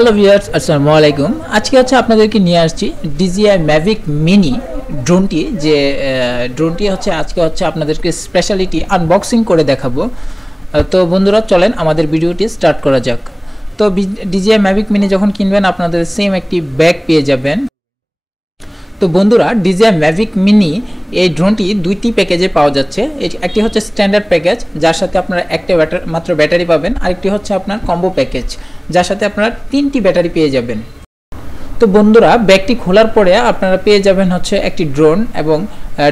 Hello viewers, আসসালামু আলাইকুম। আজকে হচ্ছে আপনাদেরকে নিয়ে আসছি DJI MAVIC মিনি ড্রোনটি। যে ড্রোনটি হচ্ছে আজকে হচ্ছে আপনাদেরকে স্পেশালিটি আনবক্সিং করে দেখাবো। তো বন্ধুরা চলেন আমাদের ভিডিওটি স্টার্ট করা যাক। তো DJI MAVIC মিনি যখন কিনবেন আপনাদের সেম একটি ব্যাগ পেয়ে যাবেন। তো বন্ধুরা DJI MAVIC মিনি এই ড্রোনটি দুইটি প্যাকেজে পাওয়া যাচ্ছে। একটি হচ্ছে স্ট্যান্ডার্ড প্যাকেজ, যার সাথে আপনারা একটা মাত্র ব্যাটারি পাবেন, আরেকটি হচ্ছে আপনার কম্বো প্যাকেজ, যার সাথে আপনারা 3টি ব্যাটারি পেয়ে যাবেন। তো বন্ধুরা ব্যাগটি খোলার পরে আপনারা পেয়ে যাবেন হচ্ছে একটি ড্রোন এবং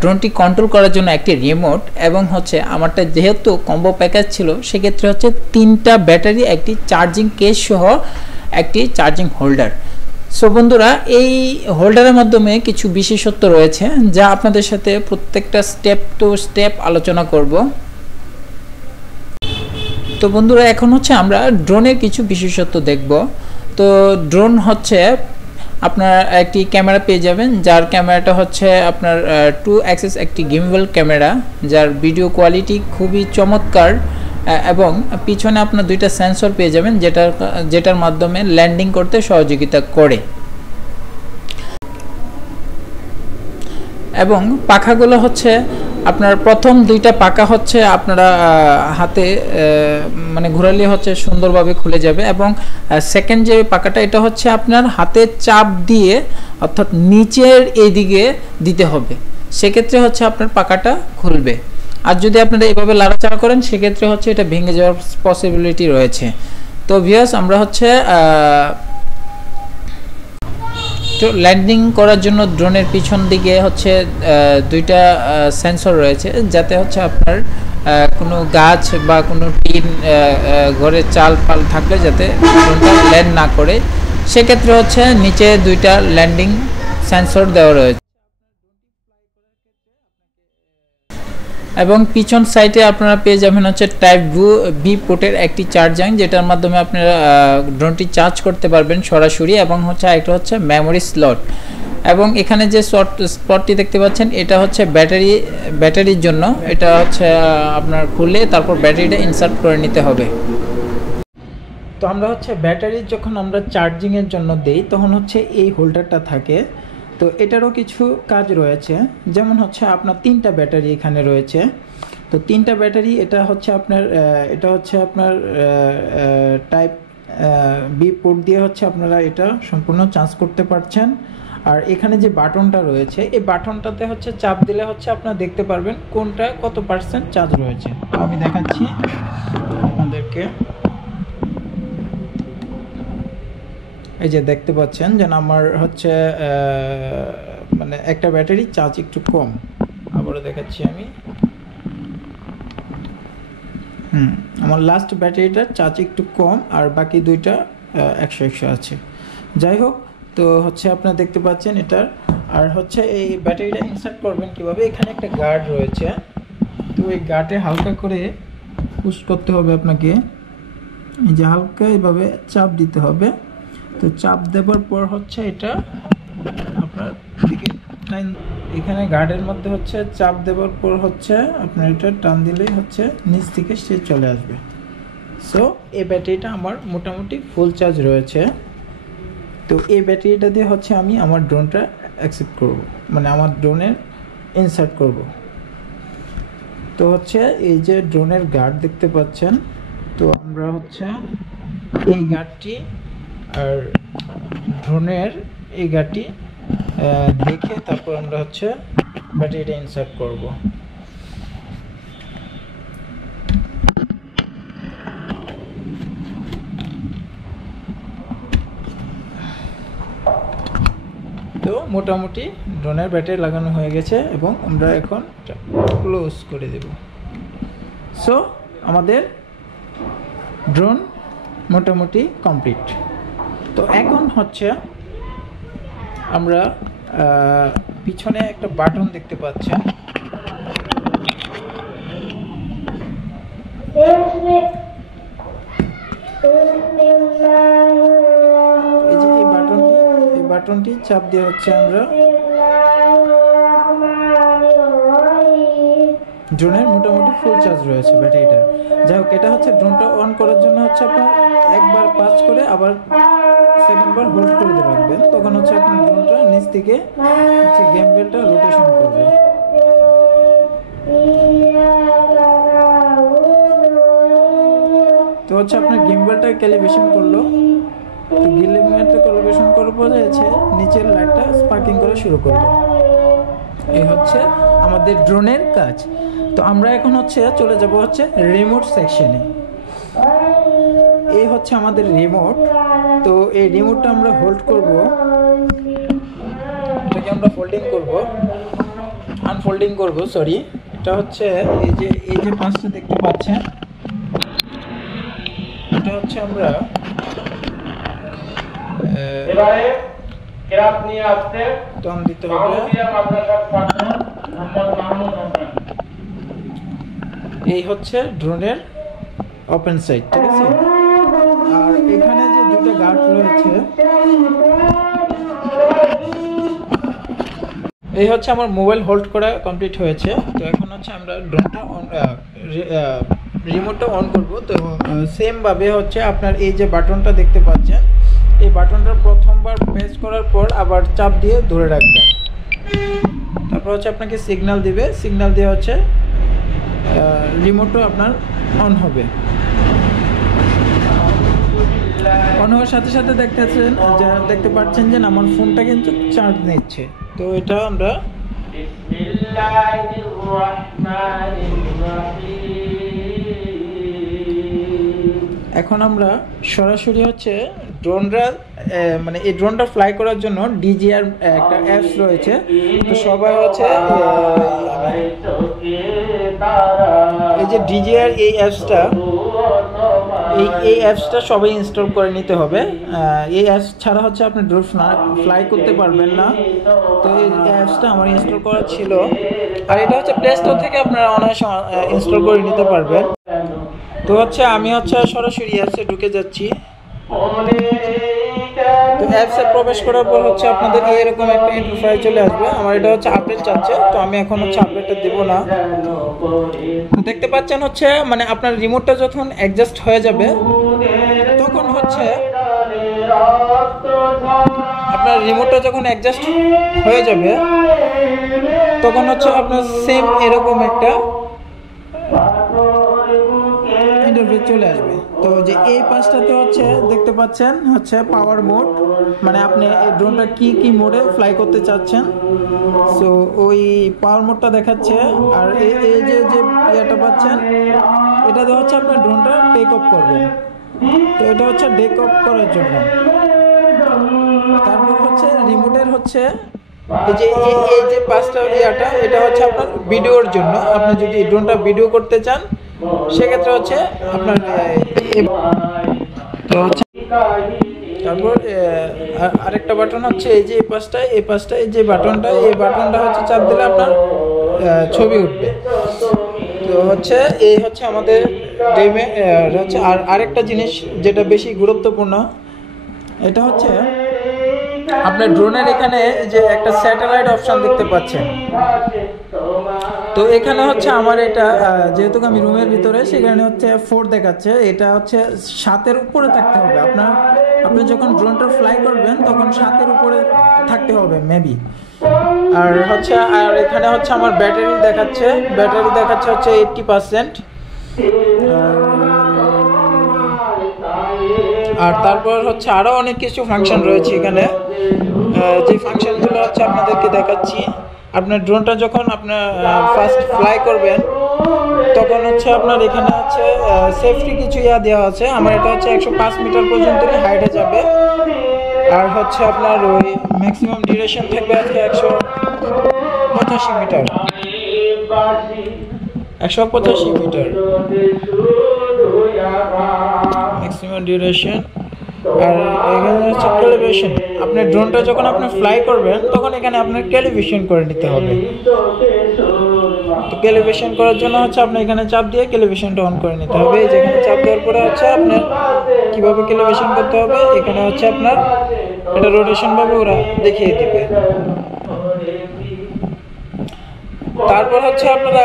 ড্রোনটি কন্ট্রোল করার জন্য একটি রিমোট, এবং হচ্ছে আমারটা যেহেতু কম্বো প্যাকেজ ছিল সেক্ষেত্রে হচ্ছে 3টা ব্যাটারি, একটি চার্জিং কেস সহ একটি চার্জিং হোল্ডার। সো বন্ধুরা এই হোল্ডারের মাধ্যমে কিছু বিশেষত্ব রয়েছে যা আপনাদের সাথে প্রত্যেকটা স্টেপ টু স্টেপ আলোচনা করব। তো বন্ধুরা এখন হচ্ছে আমরা ড্রোনের কিছু বিশেষত্ব দেখব। তো ড্রোন হচ্ছে আপনার একটি ক্যামেরা পেয়ে যাবেন, যার ক্যামেরাটা হচ্ছে আপনার 2 অ্যাক্সিস একটি গিম্বল ক্যামেরা, যার ভিডিও কোয়ালিটি খুবই চমৎকার, এবং পিছনে আপনার 2টা সেন্সর পেয়ে যাবেন যেটার মাধ্যমে ল্যান্ডিং করতে সহযোগিতা করে। এবং পাখাগুলো হচ্ছে আপনার প্রথম 2টা পাখা হচ্ছে আপনারা হাতে মানে ঘোরালে হচ্ছে সুন্দরভাবে খুলে যাবে, এবং সেকেন্ড যে পাখাটা এটা হচ্ছে আপনার হাতে চাপ দিয়ে অর্থাৎ নিচের এই দিকে দিতে হবে, সেক্ষেত্রে হচ্ছে আপনার পাখাটা খুলবে। আর যদি আপনারা এইভাবে লাড়াচাড়া করেন সেক্ষেত্রে হচ্ছে এটা ভেঙে যাওয়ার পসিবিলিটি রয়েছে। তো ভিউয়ার্স আমরা হচ্ছে তো ল্যান্ডিং করার জন্য ড্রোনের পিছন দিকে হচ্ছে 2টা সেন্সর রয়েছে, যাতে হচ্ছে আপনার কোনো গাছ বা কোনো টিন ঘরে চাল পাল থাকলে যাতে ড্রোনটা ল্যান্ড না করে, সেক্ষেত্রে হচ্ছে নিচে 2টা ল্যান্ডিং সেন্সর দেওয়া রয়েছে। এবং পিছন সাইডে আপনারা পেয়ে যাবেন হচ্ছে টাইপ বি পোর্টের একটি চার্জিং, যেটার মাধ্যমে আপনারা ড্রোনটি চার্জ করতে পারবেন সরাসরি, এবং হচ্ছে একটা হচ্ছে মেমোরি স্লট। এবং এখানে যে স্পটটি দেখতে পাচ্ছেন এটা হচ্ছে ব্যাটারির জন্য, এটা হচ্ছে আপনার খুলে তারপর ব্যাটারিটা ইনসার্ট করে নিতে হবে। তো আমরা হচ্ছে ব্যাটারি যখন আমরা চার্জিংয়ের জন্য দেই তখন হচ্ছে এই হোল্ডারটা থাকে। তো এটারও কিছু কাজ রয়েছে, যেমন হচ্ছে আপনার 3টা ব্যাটারি এখানে রয়েছে। তো 3টা ব্যাটারি এটা হচ্ছে আপনার টাইপ বি পোর্ট দিয়ে হচ্ছে আপনারা এটা সম্পূর্ণ চার্জ করতে পারছেন। আর এখানে যে বাটনটা রয়েছে এই বাটনটাতে হচ্ছে চাপ দিলে হচ্ছে আপনারা দেখতে পারবেন কোনটা কত পার্সেন্ট চার্জ রয়েছে। আমি দেখাচ্ছি আপনাদেরকে। এই যে দেখতে পাচ্ছেন যে আমার হচ্ছে মানে একটা ব্যাটারি চার্জ একটু কম, আবারও দেখাচ্ছি আমি। আমার লাস্ট ব্যাটারিটার চার্জ একটু কম, আর বাকি 2টা 100 আছে। যাই হোক, তো হচ্ছে আপনারা দেখতে পাচ্ছেন এটার। আর হচ্ছে এই ব্যাটারিটা ইনসার্ট করবেন কিভাবে, এখানে একটা গার্ড রয়েছে। তো এই গার্ডে হালকা করে পুশ করতে হবে আপনাকে, এই যে হালকা এইভাবে চাপ দিতে হবে। তো চাপ দেওয়ার পর হচ্ছে এটা আপনার দিকে এখানে গার্ডের মধ্যে হচ্ছে চাপ দেওয়ার পর হচ্ছে আপনার এটা টান দিলেই হচ্ছে নিচ থেকে সে চলে আসবে। সো এই ব্যাটারিটা আমার মোটামুটি ফুল চার্জ রয়েছে। তো এই ব্যাটারিটা দিয়ে হচ্ছে আমি আমার ড্রোনটা অ্যাকসেপ্ট করব, মানে আমার ড্রোনের ইনসার্ট করব। তো হচ্ছে এই যে ড্রোনের গার্ড দেখতে পাচ্ছেন, তো আমরা হচ্ছে এই গার্ডটি আর ড্রোনের এই গাড়িটি দেখে তারপর আমরা হচ্ছে ব্যাটারিটা ইনসার্ট করব। তো মোটামুটি ড্রোনের ব্যাটারি লাগানো হয়ে গেছে এবং আমরা এখন ক্লোজ করে দেব। সো আমাদের ড্রোন মোটামুটি কমপ্লিট। তো এখন হচ্ছে আমরা পিছনে একটা বাটন দেখতে পাচ্ছেন, এই যে এই বাটনটি চাপ দিয়ে হচ্ছে আমরা ড্রোনের মোটামুটি ফুল চার্জ রয়েছে ব্যাটারিটার। যাই হোক, এটা হচ্ছে ড্রোনটা অন করার জন্য হচ্ছে আপনার একবার পাস করে আবার সেকেন্ড বার হোল্ড করে রাখবেন, তখন হচ্ছে আপনার ড্রোনটা নিচ থেকে হচ্ছে গিম্বেলটা রোটেশন করবে। তো হচ্ছে আপনার গিম্বেলটা ক্যালিব্রেশন করলো। তো গিম্বেলটা ক্যালিব্রেশন করার পরে হচ্ছে নিচের লাইটটা স্পার্কিং করা শুরু করলো। এই হচ্ছে আমাদের ড্রোনের কাজ। তো আমরা এখন হচ্ছে চলে যাব হচ্ছে রিমোট সেকশনে। এই হচ্ছে আমাদের রিমোট। তো এই রিমোটটা আমরা হোল্ড করব, এটাকে আমরা ফোল্ডিং করব, আনফোল্ডিং করব, সরি। এটা হচ্ছে এই যে পাঁচটা দেখতে পাচ্ছেন, এটা হচ্ছে আমরা এবারে ক্রাফট নিয়ে আসছে টন দিতে হবে। এই হচ্ছে ড্রোনের ওপেন সাইড, ঠিক আছে। আর এখানে যে দুটো গার্ড রয়েছে, এই হচ্ছে আমার মোবাইল হোল্ড করা কমপ্লিট হয়েছে। তো এখন হচ্ছে আমরা ড্রোনটা রিমোটটা অন করব। তো সেম ভাবে হচ্ছে আপনার এই যে বাটনটা দেখতে পাচ্ছেন, এই বাটনটা প্রথমবার প্রেস করার পর আবার চাপ দিয়ে ধরে রাখবেন। তারপর হচ্ছে আপনাকে সিগন্যাল দিবে, সিগন্যাল দিয়ে হচ্ছে রিমোটও আপনার অন হবে। অন হওয়ার সাথে সাথে দেখতে পাচ্ছেন যে আমার ফোনটা কিন্তু চার্জ নিচ্ছে। তো এটা আমরা এখন আমরা সরাসরি হচ্ছে ড্রোনটা মানে এই ড্রোনটা ফ্লাই করার জন্য DJI একটা অ্যাপস রয়েছে। তো সবাই হচ্ছে এই যে DJI এই অ্যাপসটা সবাই ইনস্টল করে নিতে হবে। এই অ্যাপস ছাড়া হচ্ছে আপনি ড্রোন ফ্লাই করতে পারবেন না। তো এই অ্যাপসটা আমার ইনস্টল করা ছিল, আর এটা হচ্ছে প্লে স্টোর থেকে আপনারা অনায়াসে ইনস্টল করে নিতে পারবেন। তো হচ্ছে আমি হচ্ছে সরাসরি অ্যাপসে ঢুকে যাচ্ছি। তো অ্যাপসে প্রবেশ করার পর হচ্ছে আপনাদের এরকম একটা ইন্টারফেস চলে আসবে। আমার এটা হচ্ছে আপডেট চাচ্ছে, তো আমি এখন হচ্ছে আপডেটটা দেব না। দেখতে পাচ্ছেন হচ্ছে মানে আপনার রিমোটটা যখন অ্যাডজাস্ট হয়ে যাবে, তখন হচ্ছে আপনার রিমোটটা যখন অ্যাডজাস্ট হয়ে যাবে, তখন হচ্ছে আপনার সেম এরকম একটা ইন্টারফেস চলে আসবে। তো যে এই পাঁচটাতে হচ্ছে দেখতে পাচ্ছেন হচ্ছে পাওয়ার মোড, মানে আপনি এই ড্রোনটা কি মোডে ফ্লাই করতে চাচ্ছেন। সো ওই পাওয়ার মোডটা দেখাচ্ছে। আর এই যে ইয়েটা পাচ্ছেন, এটাতে হচ্ছে আপনার ড্রোনটা টেক অফ করবেন। তো এটা হচ্ছে টেক অফ করার জন্য। তারপর হচ্ছে রিমোটের হচ্ছে এই যে পাঁচটা ইয়েটা, এটা হচ্ছে আপনার ভিডিওর জন্য। আপনি যদি ড্রোনটা ভিডিও করতে চান সেক্ষেত্রে হচ্ছে আপনার তো হচ্ছে তারপর আরেকটা বাটন হচ্ছে এই যে এই পাঁচটা এই যে বাটনটা হচ্ছে চাপ দিলে আপনার ছবি উঠবে। তো হচ্ছে এই হচ্ছে আমাদের হচ্ছে। আর আরেকটা জিনিস যেটা বেশি গুরুত্বপূর্ণ, এটা হচ্ছে আপনার ড্রোনের এখানে যে একটা স্যাটেলাইট অপশন দেখতে পাচ্ছেন। তো এখানে হচ্ছে আমার এটা যেহেতু আমি রুমের ভিতরে, সেখানে হচ্ছে 4 দেখাচ্ছে। এটা হচ্ছে 7-এর উপরে থাকতে হবে। আপনি যখন ড্রোনটা ফ্লাই করবেন তখন 7-এর উপরে থাকতে হবে মেবি। আর এখানে হচ্ছে আমার ব্যাটারি দেখাচ্ছে হচ্ছে 80%। আর তারপর হচ্ছে আরো অনেক কিছু ফাংশন রয়েছে এখানে, যে ফাংশনগুলো হচ্ছে আপনাদেরকে দেখাচ্ছি। আপনার ড্রোনটা যখন আপনার ফার্স্ট ফ্লাই করবেন, তখন হচ্ছে আপনার এখানে হচ্ছে সেফটি কিছু দেওয়া আছে। আমার এটা হচ্ছে 105 মিটার পর্যন্ত হাইটে যাবে। আর হচ্ছে আপনার ওই ম্যাক্সিমাম ডিউরেশন থাকবে আজকে 185 মিটার, 185 মিটার ম্যাক্সিমাম ডিউরেশন। আর এখানে হচ্ছে ক্যালিব্রেশন। আপনার ড্রোনটা যখন আপনি ফ্লাই করবেন তখন এখানে আপনার ক্যালিব্রেশন করে নিতে হবে। তো ক্যালিব্রেশন করার জন্য হচ্ছে আপনি এখানে চাপ দিয়ে ক্যালিব্রেশনটা অন করে নিতে হবে। যেখানে চাপ দেওয়ার পরে হচ্ছে আপনার কিভাবে ক্যালিব্রেশন করতে হবে, এখানে হচ্ছে আপনার এটা রোটেশন ভাবে ওরা দেখিয়ে দিবে। তারপর হচ্ছে আপনারা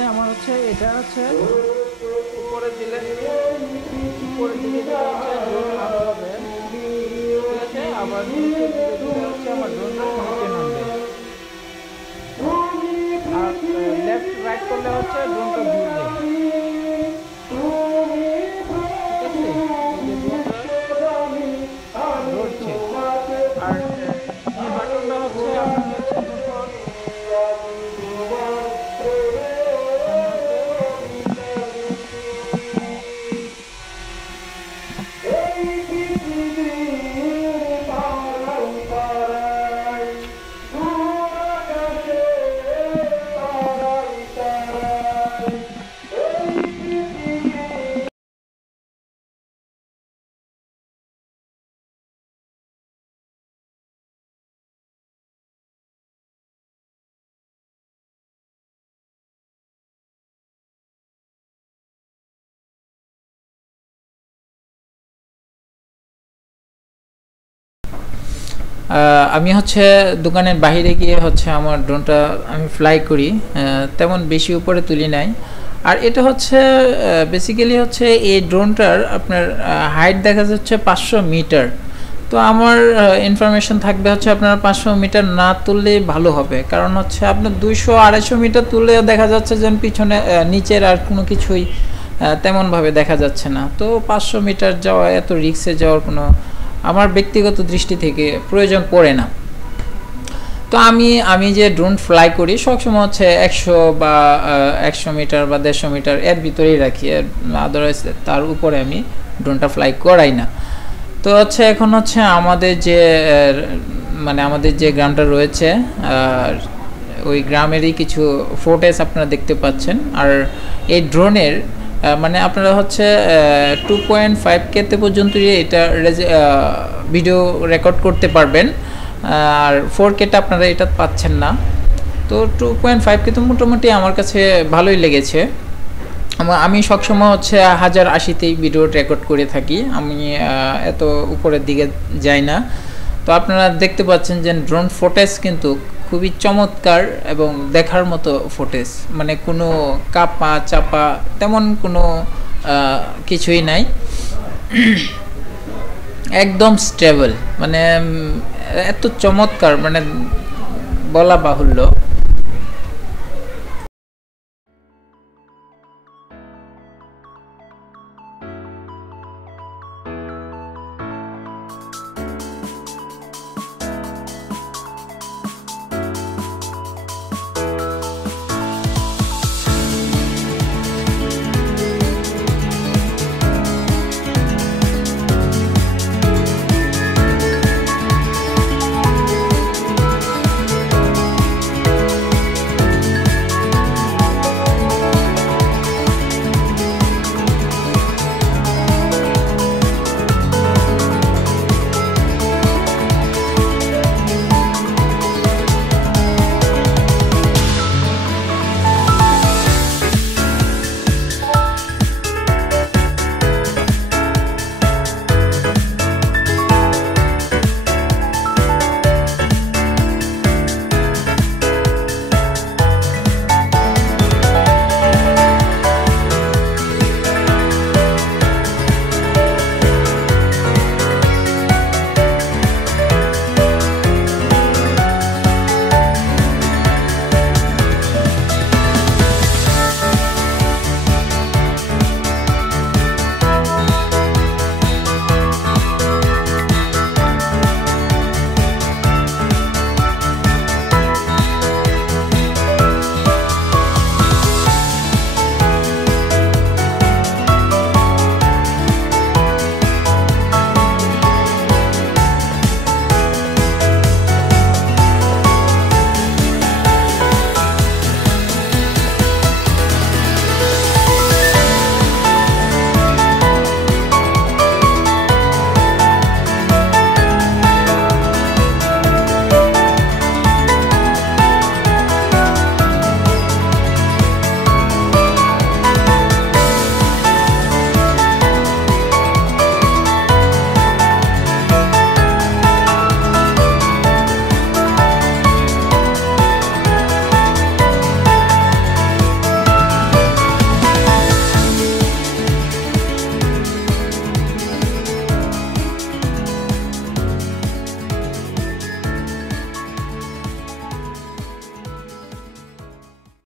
মানে আমার হচ্ছে এটা হচ্ছে উপরে দিলে উপরের দিকে দিলে হচ্ছে ড্রোন আপ হবে, ঠিক আছে, আবার নিচের দিকে দিলে হচ্ছে আমার ড্রোনটা নিচে নামবে, আর লেফট রাইট করলে হচ্ছে ড্রোনটা ঘুরবে, ঠিক আছে। এই যে ড্রোনটা ঘুরছে, আর এই বাটনটা হচ্ছে আপনার হচ্ছে যখন আমি হচ্ছে দোকানের বাইরে গিয়ে হচ্ছে আমার ড্রোনটা আমি ফ্লাই করি, তেমন বেশি উপরে তুলি নাই। আর এটা হচ্ছে বেসিক্যালি হচ্ছে এই ড্রোনটার আপনার হাইট দেখা যাচ্ছে 500 মিটার। তো আমার ইনফরমেশন থাকবে হচ্ছে আপনার 500 মিটার না তুললে ভালো হবে, কারণ হচ্ছে আপনার 200-250 মিটার তুললে দেখা যাচ্ছে যেন পিছনে নিচের আর কোনো কিছুই তেমনভাবে দেখা যাচ্ছে না। তো 500 মিটার যাওয়া এত রিস্কে যাওয়ার কোনো আমার ব্যক্তিগত দৃষ্টি থেকে প্রয়োজন পড়ে না। তো আমি যে ড্রোন ফ্লাই করি সবসময় হচ্ছে 100 বা 100 মিটার বা 150 মিটার এর ভিতরেই রাখি, আদারওয়াইজ তার উপরে আমি ড্রোনটা ফ্লাই করাই না। তো হচ্ছে এখন হচ্ছে আমাদের যে মানে আমাদের যে গ্রামটা রয়েছে ওই গ্রামেরই কিছু ফুটেজ আপনারা দেখতে পাচ্ছেন। আর এই ড্রোনের মানে আপনারা হচ্ছে 2.5K পর্যন্ত এটা ভিডিও রেকর্ড করতে পারবেন, আর 4Kটা আপনারা এটা পাচ্ছেন না। তো 2.5K তো মোটামুটি আমার কাছে ভালোই লেগেছে। আমি সবসময় হচ্ছে 1080তেই ভিডিও রেকর্ড করে থাকি, আমি এত উপরের দিকে যাই না। তো আপনারা দেখতে পাচ্ছেন যে ড্রোন ফুটেজ কিন্তু খুবই চমৎকার এবং দেখার মতো ফুটেজ, মানে কোনো কাপা চাপা তেমন কোনো কিছুই নাই, একদম স্টেবল, মানে এত চমৎকার মানে বলা বাহুল্য।